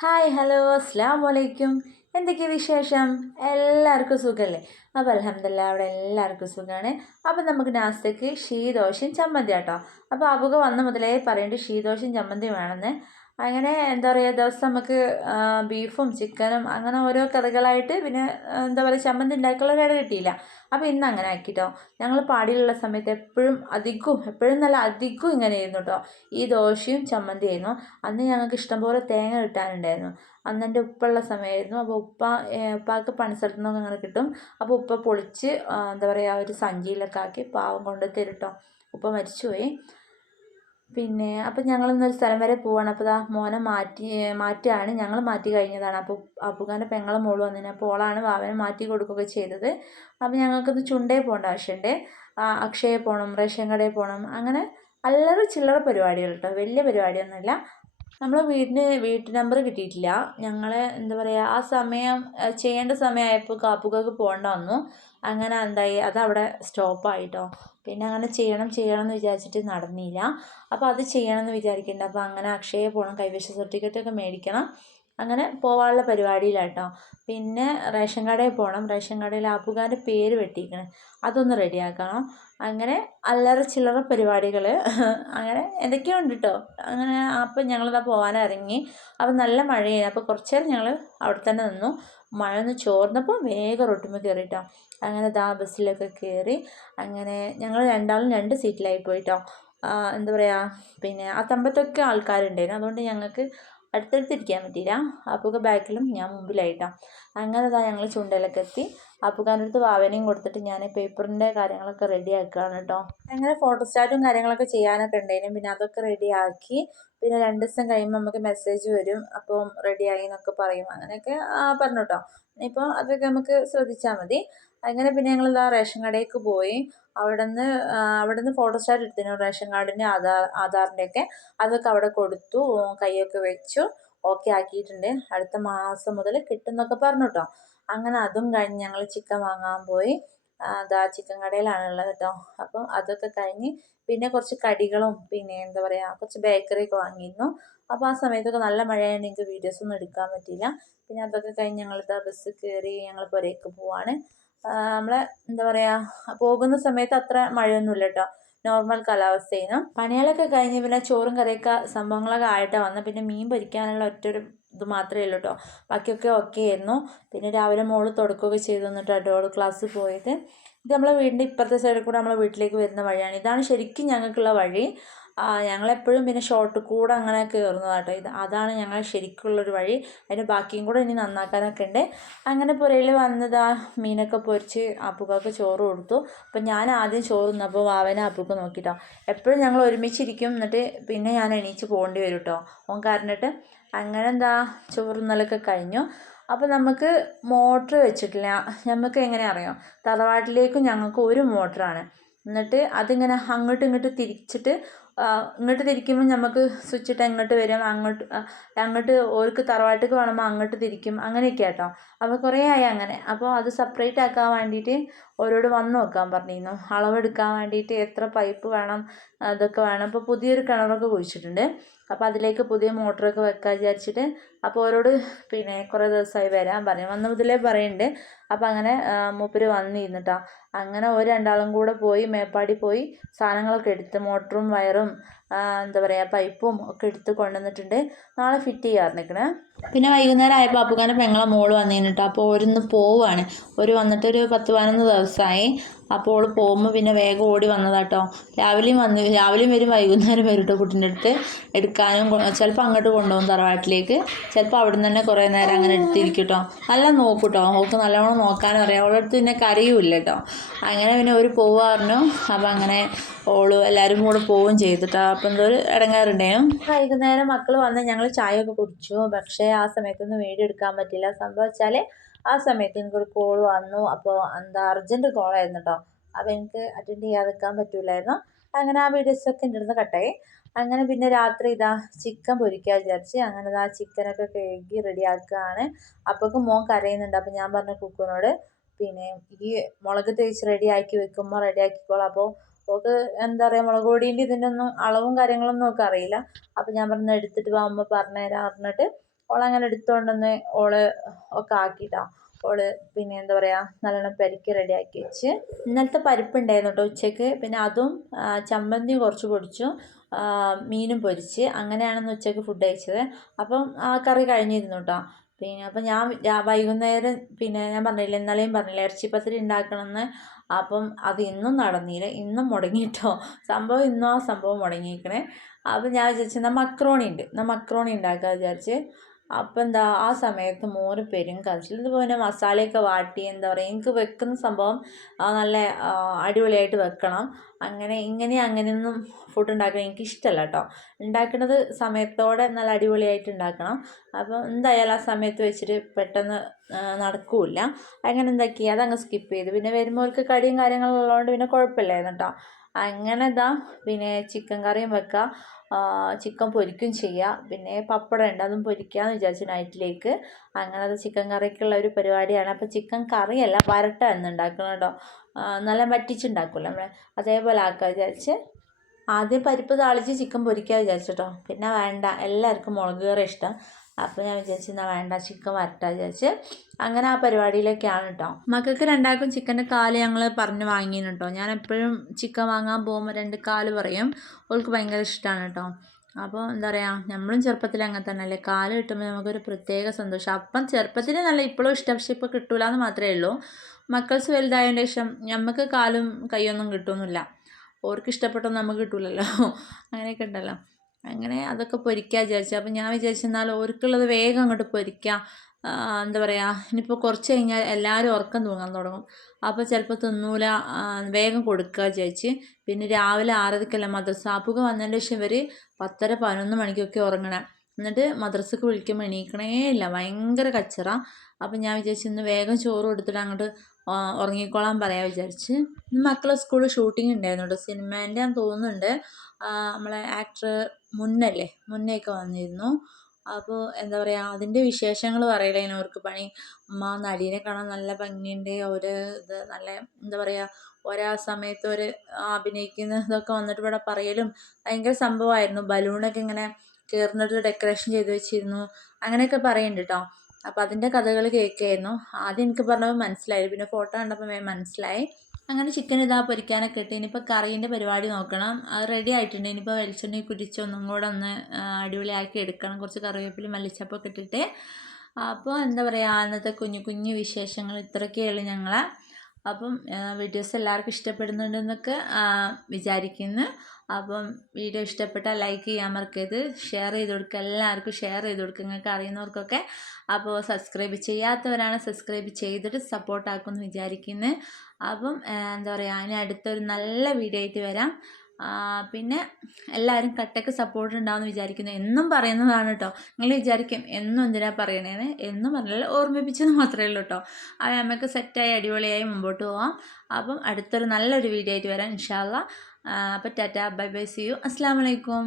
Hi hello അസ്സാം വലൈക്കും എന്തൊക്കെ വിശേഷം? എല്ലാവർക്കും സുഖമല്ലേ അപ്പോൾ അലഹമില്ല അവിടെ എല്ലാവർക്കും സുഖമാണ് അപ്പോൾ നമുക്ക് നാസ്തയ്ക്ക് ഷീദോഷം ചമ്മന്തി കേട്ടോ അപ്പോൾ അബുക വന്ന മുതലേ പറയേണ്ടത് ഷീദോശയും ചമ്മന്തി വേണമെന്ന് അങ്ങനെ എന്താ പറയുക ദിവസം നമുക്ക് ബീഫും ചിക്കനും അങ്ങനെ ഓരോ കറികളായിട്ട് പിന്നെ എന്താ പറയുക ചമ്മന്തി ഉണ്ടാക്കാനുള്ള ഒരു ഇട കിട്ടിയില്ല. അപ്പോൾ ഇന്ന് അങ്ങനെ ആക്കി ആക്കിട്ടോ. ഞങ്ങൾ പാടിയിലുള്ള സമയത്ത് എപ്പോഴും അധികവും എപ്പോഴും നല്ല അധികവും ഇങ്ങനെ ആയിരുന്നു കേട്ടോ ഈ ദോശയും ചമ്മന്തി ആയിരുന്നു അന്ന് ഞങ്ങൾക്ക് ഇഷ്ടംപോലെ തേങ്ങ കിട്ടാനുണ്ടായിരുന്നു. അന്ന് എന്റെ ഉപ്പുള്ള സമയമായിരുന്നു അപ്പോൾ ഉപ്പ ഉപ്പാക്ക് പണിസ്ഥലത്തു നിന്നൊക്കെ അങ്ങനെ കിട്ടും. അപ്പോൾ ഉപ്പ പൊളിച്ച് എന്താ പറയുക ഒരു സഞ്ചിയിലൊക്കെ ആക്കി പാവം കൊണ്ട് തരും കേട്ടോ ഉപ്പ മരിച്ചുപോയി. പിന്നെ അപ്പം ഞങ്ങളിന്നൊരു സ്ഥലം വരെ പോവാണ്. അപ്പോൾ ദാ മോനെ മാറ്റി മാറ്റുകയാണ് ഞങ്ങൾ മാറ്റി കഴിഞ്ഞതാണ്. അപ്പോൾ അപ്പൂക്കാന്റെ പെങ്ങളെ മോൾ വന്നിന്. അപ്പോൾ ഓളാണ് വാവനെ മാറ്റി കൊടുക്കുകയൊക്കെ ചെയ്തത്. അപ്പോൾ ഞങ്ങൾക്കൊന്ന് ചുണ്ടേ പോകേണ്ട ആവശ്യമുണ്ട് അക്ഷയ പോകണം റേഷൻ കടയിൽ പോകണം അങ്ങനെ അല്ലറ ചില്ലറ പരിപാടികൾ കേട്ടോ വലിയ പരിപാടിയൊന്നുമില്ല. നമ്മൾ വീടിന് വീട്ടു നമ്പർ കിട്ടിയിട്ടില്ല. ഞങ്ങൾ എന്താ പറയുക ആ സമയം ചെയ്യേണ്ട സമയമായപ്പോൾ കാപ്പുകൾക്ക് പോകേണ്ട വന്നു. അങ്ങനെ എന്തായി? അതവിടെ സ്റ്റോപ്പായിട്ടോ. പിന്നെ അങ്ങനെ ചെയ്യണം ചെയ്യണം എന്ന് വിചാരിച്ചിട്ട് നടന്നില്ല. അപ്പോൾ അത് ചെയ്യണം എന്ന് വിചാരിക്കുന്നുണ്ട് അപ്പോൾ അങ്ങനെ അക്ഷയ പോകണം കൈവശ സർട്ടിഫിക്കറ്റൊക്കെ മേടിക്കണം. അങ്ങനെ പോകാനുള്ള പരിപാടിയിലാട്ടോ. പിന്നെ റേഷൻ കടയിൽ പോകണം റേഷൻ കടയിൽ ആപ്പുകാരുടെ പേര് വെട്ടിക്കണം. അതൊന്ന് റെഡിയാക്കണം. അങ്ങനെ അല്ലറ ചില്ലറ പരിപാടികൾ അങ്ങനെ എന്തൊക്കെയോ ഉണ്ട് കേട്ടോ അങ്ങനെ അപ്പം ഞങ്ങളിതാ പോകാനിറങ്ങി അപ്പം നല്ല മഴയായി. അപ്പോൾ കുറച്ച് നേരം ഞങ്ങൾ അവിടെ തന്നെ നിന്നു. മഴ ഒന്ന് ചോർന്നപ്പോൾ വേഗം റൊട്ടുമ്പോൾ കയറിട്ടോ അങ്ങനെ ദാ ബസ്സിലൊക്കെ കയറി അങ്ങനെ ഞങ്ങൾ രണ്ടാളും രണ്ട് സീറ്റിലായി പോയിട്ടോ. എന്താ പറയുക പിന്നെ ആ തമ്പത്തൊക്കെ ആൾക്കാരുണ്ടായിരുന്നു. അതുകൊണ്ട് ഞങ്ങൾക്ക് അടുത്തടുത്ത് ഇരിക്കാൻ പറ്റിയില്ല. അപ്പുക ബാക്കിലും ഞാൻ മുമ്പിലായിട്ടാണ് അങ്ങനെ ഇതാ ഞങ്ങൾ ചുണ്ടയിലൊക്കെ എത്തി. അപ്പുക്കാന്റെ അടുത്ത് വാവനയും കൊടുത്തിട്ട് ഞാൻ പേപ്പറിന്റെ കാര്യങ്ങളൊക്കെ റെഡി ആക്കുകയാണ് കേട്ടോ അങ്ങനെ ഫോട്ടോസ്റ്റാറ്റും കാര്യങ്ങളൊക്കെ ചെയ്യാനൊക്കെ ഉണ്ടായിരുന്നു പിന്നെ അതൊക്കെ റെഡി ആക്കി പിന്നെ രണ്ട് ദിവസം കഴിയുമ്പോൾ നമുക്ക് മെസ്സേജ് വരും. അപ്പം റെഡിയായി എന്നൊക്കെ പറയും. അങ്ങനെയൊക്കെ പറഞ്ഞു കേട്ടോ ഇപ്പോൾ അതൊക്കെ നമുക്ക് ശ്രദ്ധിച്ചാൽ മതി. അങ്ങനെ പിന്നെ ഞങ്ങൾ ഇതാ റേഷൻ കടയിലേക്ക് പോയി. അവിടെ നിന്ന് അവിടെ നിന്ന് ഫോട്ടോസ്റ്റാറ്റ് എടുത്തിരുന്നു. റേഷൻ കാർഡിന്റെ ആധാർ ആധാറിന്റെ ഒക്കെ. അതൊക്കെ അവിടെ കൊടുത്തു. കൈയൊക്കെ വെച്ചു. ഓക്കെ ആക്കിയിട്ടുണ്ട്. അടുത്ത മാസം മുതൽ കിട്ടുമെന്നൊക്കെ പറഞ്ഞു കേട്ടോ അങ്ങനെ അതും കഴിഞ്ഞ് ഞങ്ങൾ ചിക്കൻ വാങ്ങാൻ പോയി. അതാ ചിക്കൻ കടയിലാണ് ഉള്ളത് കേട്ടോ. അപ്പം അതൊക്കെ കഴിഞ്ഞ് പിന്നെ കുറച്ച് കടികളും പിന്നെ എന്താ പറയുക കുറച്ച് ബേക്കറി ഒക്കെ വാങ്ങിയിരുന്നു. അപ്പോൾ ആ സമയത്തൊക്കെ നല്ല മഴയാണ് എനിക്ക് വീഡിയോസ് ഒന്നും എടുക്കാൻ പറ്റിയില്ല. പിന്നെ അതൊക്കെ കഴിഞ്ഞ് ഞങ്ങളിതാ ബസ് കയറി ഞങ്ങൾ പുരയ്ക്ക് പോവാണ്. നമ്മളെ എന്താ പറയാ പോകുന്ന സമയത്ത് അത്ര മഴയൊന്നുമില്ല കേട്ടോ നോർമൽ കാലാവസ്ഥയാണ് പണികളൊക്കെ കഴിഞ്ഞ് പിന്നെ ചോറും കറിയൊക്കെ സംഭവങ്ങളൊക്കെ ആയിട്ട് വന്നത്. പിന്നെ മീൻ പൊരിക്കാനുള്ള ഒറ്റൊരു ഇത് മാത്രമേ ഉള്ളൂ കേട്ടോ ബാക്കിയൊക്കെ ഓക്കെ ആയിരുന്നു. പിന്നെ രാവിലെ മോൾ തുടക്കുകയൊക്കെ ചെയ്തു തന്നിട്ട് ഡോൾ ക്ലാസ് പോയത്. ഇത് നമ്മളെ വീടിന്റെ ഇപ്പുറത്തെ സൈഡിൽ കൂടെ നമ്മളെ വീട്ടിലേക്ക് വരുന്ന വഴിയാണ്. ഇതാണ് ശരിക്കും ഞങ്ങൾക്കുള്ള വഴി. ഞങ്ങളെപ്പോഴും പിന്നെ ഷോർട്ട് കൂടെ അങ്ങനെ കയറുന്നതാട്ടോ ഇത് അതാണ് ഞങ്ങൾ ശരിക്കുള്ളൊരു വഴി. അതിന്റെ ബാക്കിയും കൂടെ ഇനി നന്നാക്കാനൊക്കെ ഉണ്ട്. അങ്ങനെ പുരയിൽ വന്നതാ മീനൊക്കെ പൊരിച്ച് അപ്പുകൾക്ക് ചോറ് കൊടുത്തു. അപ്പം ഞാൻ ആദ്യം ചോറ് തിന്നപ്പോൾ വാവനെ അപ്പുക്ക് നോക്കിട്ടോ. എപ്പോഴും ഞങ്ങൾ ഒരുമിച്ചിരിക്കും എന്നിട്ട് പിന്നെ ഞാൻ എണീച്ച് പോകേണ്ടി വരും കേട്ടോ ഓൻ കാരണിട്ട് അങ്ങനെ എന്താ ചോറുന്നലൊക്കെ കഴിഞ്ഞു. അപ്പോൾ നമുക്ക് മോട്ടർ വെച്ചിട്ടില്ല. നമുക്ക് എങ്ങനെ അറിയാം? തറവാട്ടിലേക്കും ഞങ്ങൾക്ക് ഒരു മോട്ടറാണ്. എന്നിട്ട് അതിങ്ങനെ അങ്ങോട്ടും ഇങ്ങോട്ടും തിരിച്ചിട്ട് ഇങ്ങോട്ട് തിരിക്കുമ്പോൾ നമുക്ക് സ്വിച്ച് ഇട്ട് എങ്ങോട്ട് വരും? അങ്ങോട്ട് അങ്ങോട്ട് ഓർക്ക് തറവാട്ടിലേക്ക് വേണമെങ്കിൽ അങ്ങോട്ട് തിരിക്കും. അങ്ങനെയൊക്കെ കേട്ടോ അപ്പോൾ കുറേ ആയി അങ്ങനെ. അപ്പോൾ അത് സെപ്പറേറ്റ് ആക്കാൻ വേണ്ടിയിട്ട് ഓരോട് വന്നു നോക്കാൻ പറഞ്ഞിരുന്നു. അളവെടുക്കാൻ വേണ്ടിയിട്ട് എത്ര പൈപ്പ് വേണം അതൊക്കെ വേണം. അപ്പോൾ പുതിയൊരു കിണറൊക്കെ കുഴിച്ചിട്ടുണ്ട്. അപ്പോൾ അതിലേക്ക് പുതിയ മോട്ടറൊക്കെ വെക്കാൻ വിചാരിച്ചിട്ട് അപ്പോൾ അവരോട് പിന്നെ കുറേ ദിവസമായി വരാൻ പറഞ്ഞു. വന്ന മുതലേ പറയുന്നുണ്ട് അപ്പോൾ അങ്ങനെ മൂപ്പര് വന്നിരുന്നിട്ടാ. അങ്ങനെ ഒരു രണ്ടാളും കൂടെ പോയി മേപ്പാടി പോയി സാധനങ്ങളൊക്കെ എടുത്ത് മോട്ടറും വയറും എന്താ പറയുക പൈപ്പും ഒക്കെ എടുത്ത് കൊണ്ടുവന്നിട്ടുണ്ട്. നാളെ ഫിറ്റ് ചെയ്യാറ് നിൽക്കണേ പിന്നെ വൈകുന്നേരം ആയപ്പോൾ അപ്പുക്കാന്റെ പെങ്ങളെ മോൾ കഴിഞ്ഞിട്ട് അപ്പോൾ ഓരോന്ന് പോവുകയാണ് ഒരു വന്നിട്ട് ഒരു പത്ത് പതിനൊന്ന് ദിവസമായി അപ്പോൾ ഓൾ പോകുമ്പോൾ പിന്നെ വേഗം ഓടി വന്നതാട്ടോ. രാവിലെയും വന്ന് രാവിലെയും വരും വൈകുന്നേരം വരും കേട്ടോ കുട്ടീന്റെ അടുത്ത്. എടുക്കാനും ചിലപ്പോൾ അങ്ങോട്ട് കൊണ്ടുപോകും തറവാട്ടിലേക്ക്. ചിലപ്പോൾ അവിടെ നിന്ന് തന്നെ കുറേ നേരം അങ്ങനെ എടുത്തിരിക്കും കേട്ടോ നല്ല നോക്കും കേട്ടോ ഓൾക്ക് നല്ലവണ്ണം നോക്കാനും അറിയാം. അവളുടെ അടുത്ത് പിന്നെ കരയുമില്ല കേട്ടോ അങ്ങനെ പിന്നെ ഒരു പോവുക പറഞ്ഞു. അപ്പം അങ്ങനെ ഓൾ എല്ലാവരും കൂടെ പോവുകയും ചെയ്തിട്ടോ അപ്പം എന്തോ ഒരു ഇടങ്ങാറുണ്ടായിരുന്നു വൈകുന്നേരം മക്കൾ വന്ന് ഞങ്ങൾ ചായ ഒക്കെ കുടിച്ചു. പക്ഷേ ആ സമയത്തൊന്നും വീഡിയോ എടുക്കാൻ പറ്റില്ല സംഭവിച്ചാൽ ആ സമയത്ത് എനിക്കൊരു കോൾ വന്നു. അപ്പോൾ എന്താ അർജന്റ് കോളായിരുന്നു കേട്ടോ അപ്പോൾ എനിക്ക് അറ്റൻഡ് ചെയ്യാതിരിക്കാൻ പറ്റില്ലായിരുന്നു അങ്ങനെ ആ വീഡിയോസൊക്കെ എന്റെ അടുത്ത് കട്ടായി അങ്ങനെ പിന്നെ രാത്രി ഇതാ ചിക്കൻ പൊരിക്കാൻ വിചാരിച്ച് അങ്ങനെ ഇതാ ചിക്കനൊക്കെ കഴുകി റെഡിയാക്കുകയാണ് അപ്പോഴേക്കും മോൻ കരയുന്നുണ്ട്. അപ്പോൾ ഞാൻ പറഞ്ഞു കുക്കിനോട് പിന്നെ ഈ മുളക് തേച്ച് റെഡിയാക്കി വെക്കുമ്പോൾ റെഡിയാക്കിക്കോളാം അപ്പോൾ ഓക്ക് എന്താ പറയുക മുളക് പൊടീന്റെ ഇതിന്റെ ഒന്നും അളവും കാര്യങ്ങളൊന്നും ഒക്കെ അറിയില്ല. അപ്പോൾ ഞാൻ പറഞ്ഞു എടുത്തിട്ട് പോകുമ്പോൾ പറഞ്ഞുതരാം പറഞ്ഞിട്ട് ഓളങ്ങനെ എടുത്തുകൊണ്ടുവന്ന് ഓൾ ഒക്കെ ആക്കിയിട്ടാ ഓൾ പിന്നെ എന്താ പറയുക നല്ലോണം പെരക്കി റെഡിയാക്കി വെച്ച്. ഇന്നലത്തെ പരിപ്പ് ഉണ്ടായിരുന്നു കേട്ടോ ഉച്ചയ്ക്ക് പിന്നെ അതും ചമ്മന്തി കുറച്ച് പൊടിച്ചു മീനും പൊരിച്ച്. അങ്ങനെയാണെന്ന് ഉച്ചയ്ക്ക് ഫുഡ് കഴിച്ചത്. അപ്പം ആ കറി കഴിഞ്ഞിരുന്നു കേട്ടോ പിന്നെ അപ്പം ഞാൻ വൈകുന്നേരം പിന്നെ ഞാൻ പറഞ്ഞില്ല ഇന്നലെയും പറഞ്ഞില്ല ഇറച്ചിപ്പത്തിരി ഉണ്ടാക്കണമെന്ന് അപ്പം അത് ഇന്നും നടന്നില്ല. ഇന്നും മുടങ്ങിയിട്ടോ സംഭവം ഇന്നും ആ സംഭവം മുടങ്ങിയിരിക്കണേ. അപ്പം ഞാൻ വിചാരിച്ചു എന്നാൽ മക്രോണി ഉണ്ട്. എന്നാൽ മക്രോണി ഉണ്ടാക്കാമെന്ന് വിചാരിച്ച് അപ്പം എന്താ ആ സമയത്ത് മോന് പെരും കരച്ചിൽ ഇതുപോലെ മസാലയൊക്കെ വാട്ടി എന്താ പറയുക എനിക്ക് വെക്കുന്ന സംഭവം നല്ല അടിപൊളിയായിട്ട് വെക്കണം. അങ്ങനെ ഇങ്ങനെ അങ്ങനെയൊന്നും ഫുഡ് ഉണ്ടാക്കാൻ എനിക്ക് ഇഷ്ടമല്ല കേട്ടോ ഉണ്ടാക്കുന്നത് സമയത്തോടെ നല്ല അടിപൊളിയായിട്ട് ഉണ്ടാക്കണം. അപ്പം എന്തായാലും ആ സമയത്ത് വെച്ചിട്ട് പെട്ടെന്ന് നടക്കില്ല. അങ്ങനെ എന്താക്കി അതങ്ങ് സ്കിപ്പ് ചെയ്ത്. പിന്നെ വരുമ്പോൾക്ക് കടിയും കാര്യങ്ങളുള്ളതുകൊണ്ട് പിന്നെ കുഴപ്പമില്ലായിരുന്നു കേട്ടോ അങ്ങനെ ഇതാ പിന്നെ ചിക്കൻ കറിയും വെക്കുക ചിക്കൻ പൊരിക്കും ചെയ്യുക പിന്നെ പപ്പടം ഉണ്ട് അതും പൊരിക്കാമെന്ന് വിചാരിച്ചു നൈറ്റിലേക്ക് അങ്ങനെ അത് ചിക്കൻ കറിക്കുള്ള ഒരു പരിപാടിയാണ്. അപ്പോൾ ചിക്കൻ കറിയല്ല വരട്ട എന്ന് ഉണ്ടാക്കണം കേട്ടോ നല്ല വറ്റിച്ചുണ്ടാക്കുമല്ലോ നമ്മൾ അതേപോലെ ആക്കുക വിചാരിച്ച്. ആദ്യം പരിപ്പ് താളിച്ച് ചിക്കൻ പൊരിക്കാൻ വിചാരിച്ചിട്ടോ പിന്നെ വേണ്ട എല്ലാവർക്കും മുളക് കറി ഇഷ്ടം. അപ്പോൾ ഞാൻ വിചാരിച്ചു എന്നാൽ വേണ്ട ചിക്കൻ വരട്ടാ വിചാരിച്ച് അങ്ങനെ ആ പരിപാടിയിലേക്കാണ് കേട്ടോ മക്കൾക്ക് രണ്ടാൾക്കും ചിക്കന്റെ കാൽ ഞങ്ങൾ പറഞ്ഞ് വാങ്ങിയിരുന്നു കേട്ടോ ഞാൻ എപ്പോഴും ചിക്കൻ വാങ്ങാൻ പോകുമ്പോൾ രണ്ട് കാൽ പറയും. ഓൾക്ക് ഭയങ്കര ഇഷ്ടമാണ് കേട്ടോ അപ്പോൾ എന്താ പറയുക നമ്മളും ചെറുപ്പത്തിൽ അങ്ങനെ തന്നെ അല്ലേ കാൽ കിട്ടുമ്പോൾ നമുക്കൊരു പ്രത്യേക സന്തോഷം. അപ്പം ചെറുപ്പത്തിൽ നല്ല ഇപ്പോഴും ഇഷ്ടം പക്ഷേ ഇപ്പോൾ കിട്ടൂല എന്ന് മാത്രമേ ഉള്ളൂ. മക്കൾസ് വലുതായതിന്റെ ശേഷം നമുക്ക് കാലും കൈയൊന്നും കിട്ടുമെന്നില്ല ഓർക്ക് ഇഷ്ടപ്പെട്ടൊന്നും നമുക്ക് കിട്ടൂലല്ലോ. അങ്ങനെയൊക്കെ ഉണ്ടല്ലോ. അങ്ങനെ അതൊക്കെ പൊരിക്കാൻ വിചാരിച്ചു. അപ്പം ഞാൻ വിചാരിച്ചു എന്നാൽ ഓർക്കുള്ളത് വേഗം അങ്ങോട്ട് പൊരിക്കാം. എന്താ പറയുക ഇനിയിപ്പോൾ കുറച്ച് കഴിഞ്ഞാൽ എല്ലാവരും ഉറക്കം തൂങ്ങാൻ തുടങ്ങും. അപ്പോൾ ചിലപ്പോൾ തിന്നൂല വേഗം കൊടുക്കുക ചേച്ചി പിന്നെ രാവിലെ ആറരക്കല്ല മദ്രസ. അപ്പുക വന്നതിന്റെ ശേഷം ഇവർ പത്തര പതിനൊന്ന് മണിക്കൊക്കെ ഉറങ്ങണം. എന്നിട്ട് മദ്രസക്ക് വിളിക്കുമ്പോൾ എണീക്കണേ ഇല്ല. ഭയങ്കര കച്ചറ. അപ്പം ഞാൻ വിചാരിച്ചു ഇന്ന് വേഗം ചോറ് കൊടുത്തിട്ട് അങ്ങോട്ട് ഉറങ്ങിക്കോളാൻ പറയാൻ വിചാരിച്ച്. മക്കളെ സ്കൂളിൽ ഷൂട്ടിംഗ് ഉണ്ടായിരുന്നു കേട്ടോ സിനിമേന്റെ തോന്നുന്നുണ്ട്. നമ്മളെ ആക്ടർ മുന്നല്ലേ മുന്നയൊക്കെ വന്നിരുന്നു. അപ്പോൾ എന്താ പറയുക അതിന്റെ വിശേഷങ്ങൾ പറയലേനു അവർക്ക് പണി. അമ്മ നടീനെ കാണാൻ നല്ല ഭംഗിയുണ്ട്. ഒരു ഇത് നല്ല എന്താ പറയുക ഒരാ സമയത്ത് ഒരു അഭിനയിക്കുന്നതൊക്കെ വന്നിട്ട് ഇവിടെ പറയലും ഭയങ്കര സംഭവമായിരുന്നു. ബലൂണൊക്കെ ഇങ്ങനെ കയറുന്നിട്ട് ഡെക്കറേഷൻ ചെയ്ത് വെച്ചിരുന്നു. അങ്ങനെയൊക്കെ പറയുന്നുണ്ട് കേട്ടോ അപ്പോൾ അതിന്റെ കഥകൾ കേൾക്കുകയായിരുന്നു ആദ്യം എനിക്ക് പറഞ്ഞപ്പോൾ മനസ്സിലായി. പിന്നെ ഫോട്ടോ കണ്ടപ്പോൾ വേഗം മനസ്സിലായി. അങ്ങനെ ചിക്കൻ ഇതാ പൊരിക്കാനൊക്കെ ഇട്ട് ഇനിയിപ്പോൾ കറീന്റെ പരിപാടി നോക്കണം. അത് റെഡി ആയിട്ടുണ്ട്. ഇനിയിപ്പോൾ വെളിച്ചെണ്ണ കുടിച്ച് ഒന്നും കൂടെ ഒന്ന് അടിപൊളിയാക്കി എടുക്കണം. കുറച്ച് കറിവേപ്പില മല്ലിച്ചപ്പൊക്കെ ഇട്ടിട്ട് അപ്പോൾ എന്താ പറയുക അന്നത്തെ കുഞ്ഞു കുഞ്ഞു വിശേഷങ്ങൾ ഇത്രയൊക്കെയുള്ളൂ ഞങ്ങളെ. അപ്പം വീഡിയോസ് എല്ലാവർക്കും ഇഷ്ടപ്പെടുന്നുണ്ടെന്നൊക്കെ വിചാരിക്കുന്നു. അപ്പം വീഡിയോ ഇഷ്ടപ്പെട്ടാൽ ലൈക്ക് ചെയ്യാൻ മറക്കരുത്. ഷെയർ ചെയ്ത് കൊടുക്കുക. എല്ലാവർക്കും ഷെയർ ചെയ്ത് കൊടുക്കുക നിങ്ങൾക്ക് അറിയുന്നവർക്കൊക്കെ. അപ്പോൾ സബ്സ്ക്രൈബ് ചെയ്യാത്തവരാണ് സബ്സ്ക്രൈബ് ചെയ്തിട്ട് സപ്പോർട്ടാക്കുമെന്ന് വിചാരിക്കുന്നത് അപ്പം എന്താ പറയുക ഇനി അടുത്തൊരു നല്ല വീഡിയോ ആയിട്ട് വരാം. പിന്നെ എല്ലാവരും കട്ടക്ക് സപ്പോർട്ട് ഉണ്ടാവുമെന്ന് വിചാരിക്കുന്നു. എന്നും പറയുന്നതാണ് കേട്ടോ നിങ്ങൾ വിചാരിക്കും എന്നും എന്തിനാ പറയണേന്ന്? എന്നും പറഞ്ഞാൽ ഓർമ്മിപ്പിച്ചത് മാത്രമേ ഉള്ളൂ കേട്ടോ അത് നമുക്ക് സെറ്റായി അടിപൊളിയായി മുമ്പോട്ട് പോവാം. അപ്പം അടുത്തൊരു നല്ലൊരു വീഡിയോ ആയിട്ട് വരാം ഇൻഷാല്ല അപ്പോൾ tata bye bye see you. അസ്സാം വലൈക്കും